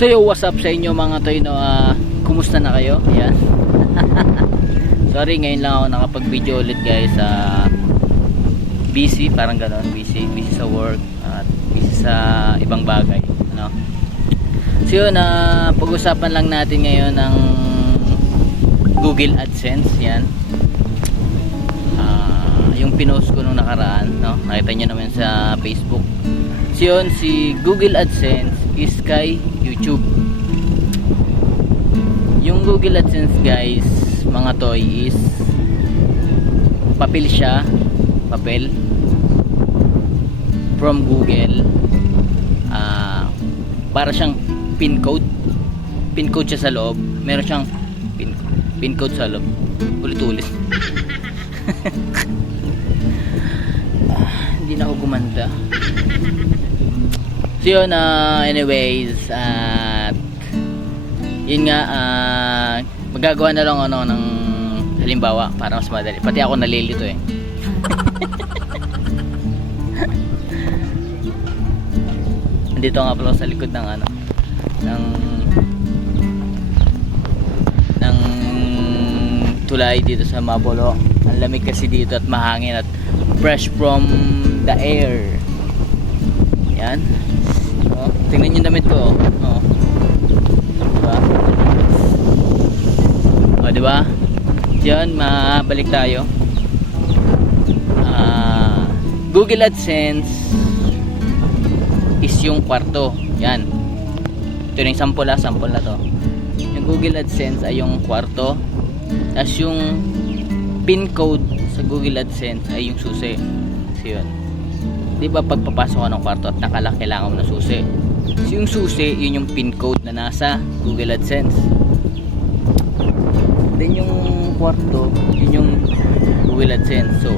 So yo, what's up sa inyo mga toy, no? Kumusta na kayo? Ayan. Sorry, ngayon lang ako nakapag video ulit guys. Busy, parang ganon. Busy sa work at busy sa ibang bagay, ano? So yun, pag-usapan lang natin ngayon ng Google AdSense. Yan, yung pinost ko nung nakaraan, no? Nakita nyo naman sa Facebook. So yun, si Google AdSense is kay YouTube. Yung Google AdSense guys, mga toy, is papel siya, papel from Google. Para siyang pin code siya sa loob. Meron siyang pin code sa loob. Ulit-ulit. Hindi na ako gumanda. So yun, anyways, yun nga, magagawa na lang ng halimbawa para mas madali. Pati ako nalilito eh. Dito nga pala sa likod ng ng tulay dito sa Mabolo. Ang lamig kasi dito at mahangin at fresh from the air. Yan. So, tingnan nyo damit ko. Diba? Diyan, mabalik tayo. Google AdSense is yung kwarto. Yan. Ito yung sample na to. Yung Google AdSense ay yung kwarto. Tapos yung pin code sa Google AdSense ay yung susi. So yun. Diba pagpapasok ka ng kwarto at kailangan mo ng susi. So yung susi, yun yung pin code na nasa Google AdSense. Then yung kwarto, yun yung Google AdSense. So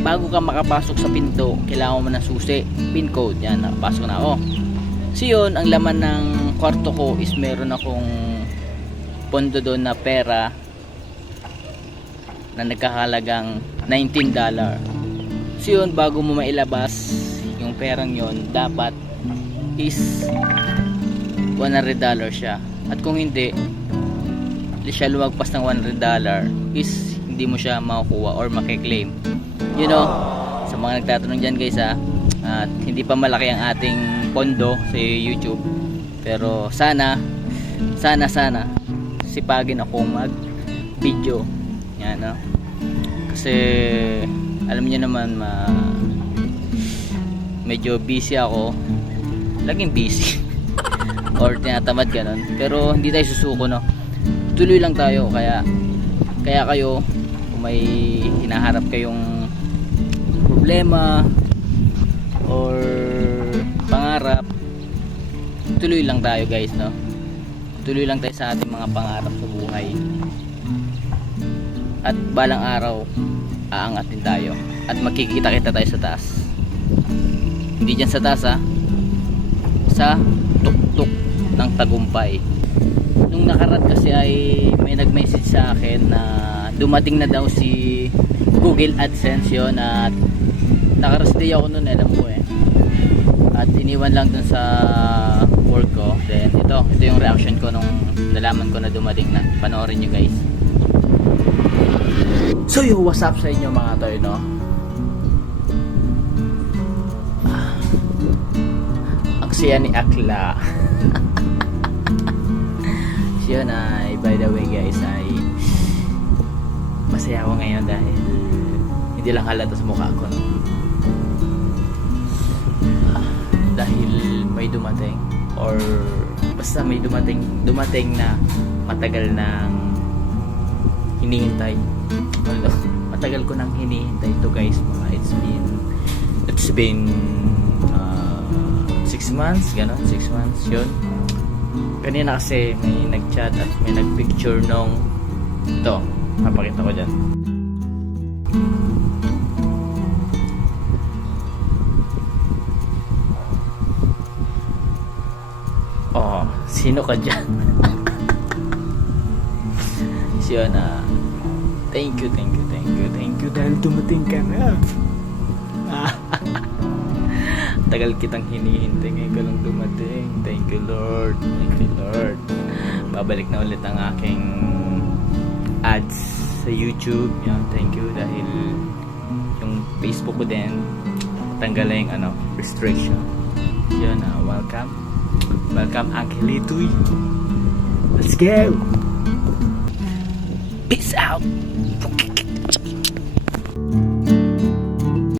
bago ka makapasok sa pinto, kailangan mo ng susi, pin code. Yan, nakapasok na ako. So yun, ang laman ng kwarto ko is meron akong pondo doon na pera na nagkakahalagang $19. So yun, bago mo mailabas yung perang yun, dapat is $100 siya. At kung hindi siya lumagpas ng $100 is hindi mo siya makukuha or makiklaim. You know, sa mga nagtatanong dyan guys, at hindi pa malaki ang ating pondo sa YouTube, pero sana sipagin akong mag video yan, no? Kasi alam niyo naman, medyo busy ako, laging busy or tinatamad ganon, pero hindi tayo susuko, no? Tuloy lang tayo. Kaya kayo, kung may hinaharap kayong problema or pangarap, tuloy lang tayo guys, no? Tuloy lang tayo sa ating mga pangarap sa buhay. At balang araw, aangatin tayo. At magkikita-kita tayo sa taas. Hindi dyan sa taas, sa tuktok ng tagumpay. Nung nakaraan kasi ay may nag-message sa akin na dumating na daw si Google AdSense yun, at naka-rest-day ako nun, alam mo eh, at iniwan lang dun sa work ko. Then ito yung reaction ko nung nalaman ko na dumating na. Panoorin nyo guys. So yo, what's up sa inyo mga toy, no? Ang siya ni Akla. So yun, by the way guys, ay masaya ako ngayon dahil hindi lang halata sa mukha ko, no? Dahil may dumating, or basta may dumating na matagal nang hinihintay. Matagal ko nang hinihintay ito guys. It's been 6 months, gano'n, 6 months yun. Kanina kasi may nag-chat at may nag-picture nung ito, papakita ko dyan. Oh, sino ka dyan? Siya na, thank you dahil dumating ka na. Tagal kitang hinihintay, ngayon ka lang dumating. Thank you Lord, thank you Lord. Babalik na ulit ang aking ads sa YouTube. Yan, thank you dahil yung Facebook ko din tanggal na yung restriction. Yan, welcome Uncle Litoy. Let's go. Peace out.